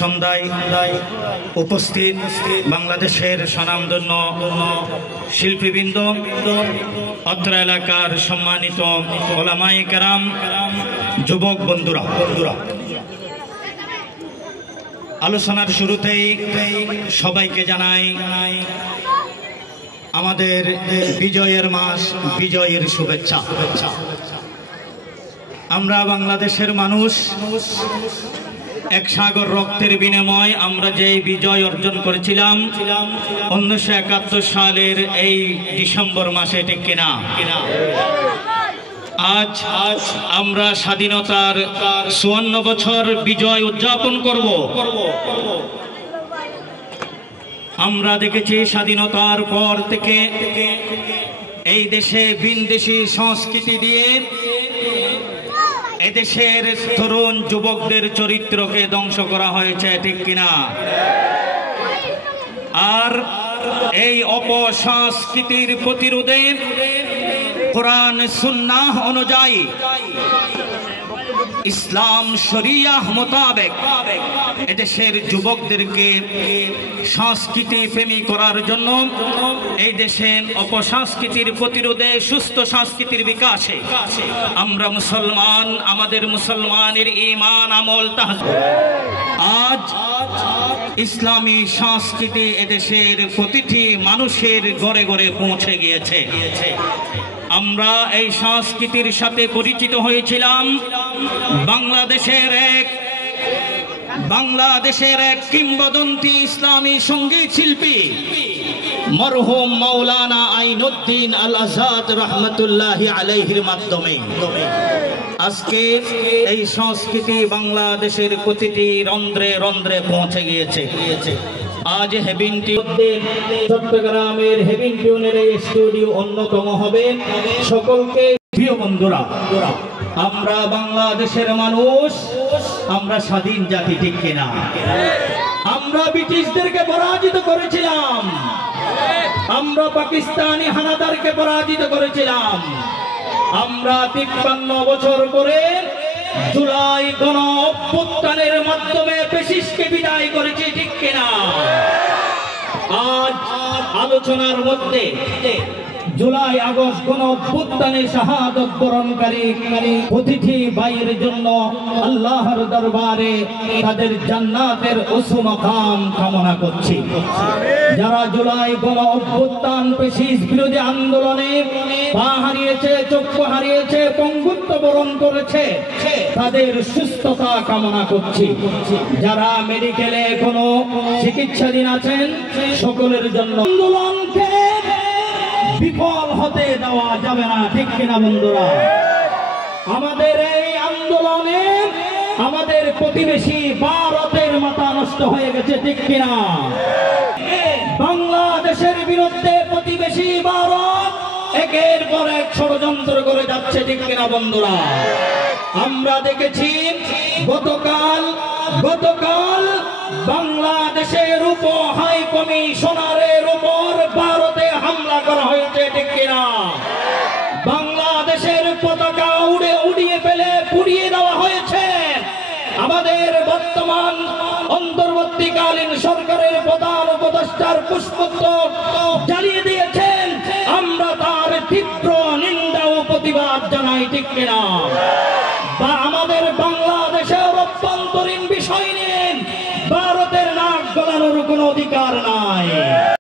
সন্ধ্যায় উপস্থিত বাংলাদেশের স্বনামধন্য শিল্পীবৃন্দ, অত্র এলাকার সম্মানিত ওলামায়ে কেরাম, যুবক বন্ধুরা, আলোচনার শুরুতেই সবাইকে জানাই আমাদের বিজয়ের মাস, বিজয়ের শুভেচ্ছা। আমরা বাংলাদেশের মানুষ, এক সাগর রক্তের বিনিময় আমরা যে বিজয় অর্জন করেছিলাম 1971 সালের এই ডিসেম্বর মাসে, ঠিক কিনা? আজ আমরা স্বাধীনতার 54 বছর বিজয় উদযাপন করব। আমরা দেখেছি স্বাধীনতার পর থেকে এই দেশে ভিনদেশী সংস্কৃতি দিয়ে এদেশের তরুণ যুবকদের চরিত্রকে ধ্বংস করা হয়েছে, ঠিক কিনা? আর এই অপসংস্কৃতির প্রতিরোধে কোরআন সুন্নাহ অনুযায়ী, ইসলাম শরিয়াহ মোতাবেক এদেশের যুবকদেরকে সংস্কৃতি প্রেমী করার জন্য, এই দেশের অপসংস্কৃতির প্রতিরোধে সুস্থ সংস্কৃতির বিকাশে আমরা মুসলমান, আমাদের মুসলমানের ঈমান আমল আজ ইসলামী সংস্কৃতি এদেশের প্রতিটি মানুষের ঘরে ঘরে পৌঁছে গিয়েছে। আমরা এই সংস্কৃতির সাথে পরিচিত হয়েছিলাম বাংলাদেশের এক কিংবদন্তি ইসলামী সঙ্গীত শিল্পী মরহুম মাওলানা আইনুদ্দিন আল আজাদ রহমতুল্লাহি আলাইহির মাধ্যমে। আজকে এই সংস্কৃতি বাংলাদেশের প্রতিটি রন্ধ্রে রন্ধ্রে পৌঁছে গিয়েছে। আজ চট্টগ্রামের হেভিন টিউনের এই স্টুডিও অন্যতম হবে। সকলকে প্রিয় বন্ধুরা, আমরা বাংলাদেশের মানুষ, আমরা স্বাধীন জাতি, ঠিক কিনা? আমরা ব্রিটিশদেরকে পরাজিত করেছিলাম, আমরা পাকিস্তানি হানাদারকে পরাজিত করেছিলাম। আমরা 53 বছর পরে জুলাই গণ অভ্যুত্থানের মাধ্যমে ফ্যাসিস্টকে বিদায় করেছি, ঠিক কিনা? আজ আলোচনার মধ্যে জুলাই আগস্ট গণ অভ্যুত্থানে শাহাদত বরণকারী প্রতিটি ভাইয়ের জন্য আল্লাহর দরবারে তাদের জান্নাতের উঁচু মাকাম কামনা করছি। যারা জুলাই গণ অভ্যুত্থান ফ্যাসিস্ট বিরোধী আন্দোলনে পা হারিয়েছে, চক্ষু হারিয়েছে, পঙ্গুত্ব বরণ করেছে, তাদের সুস্থতা কামনা করছি। যারা মেডিকেলে কোনো চিকিৎসাধীন আছেন, সকলের জন্য আন্দোলনকে বিফল হতে দেওয়া যাবে না, ঠিক কিনা বন্ধুরা? আমাদের এই আন্দোলনে আমাদের প্রতিবেশী ভারতের মাথা নষ্ট হয়ে গেছে, ঠিক কিনা? বাংলাদেশের বিরুদ্ধে প্রতিবেশী ভারত একের পর এক ষড়যন্ত্র করে যাচ্ছে, ঠিক কিনা বন্ধুরা? আমরা দেখেছি গতকাল বাংলাদেশের উপ হাই কমিশনারের উপর ভারতে হামলা করা হয়েছে, ঠিক কিনা? বাংলাদেশের পতাকা উড়িয়ে ফেলে পুড়িয়ে দেওয়া হয়েছে। আমাদের বর্তমান অন্তর্বর্তীকালীন সরকারের প্রধান উপদেষ্টার পুষ্পস্তবক জ্বালিয়ে দিয়েছেন। আমরা তার তীব্র নিন্দা ও প্রতিবাদ জানাই, ঠিক কিনা? বা আমাদের বাংলাদেশের অভ্যন্তরীণ বিষয় নিয়ে ভারতের নাক গলানোর কোনো অধিকার নাই।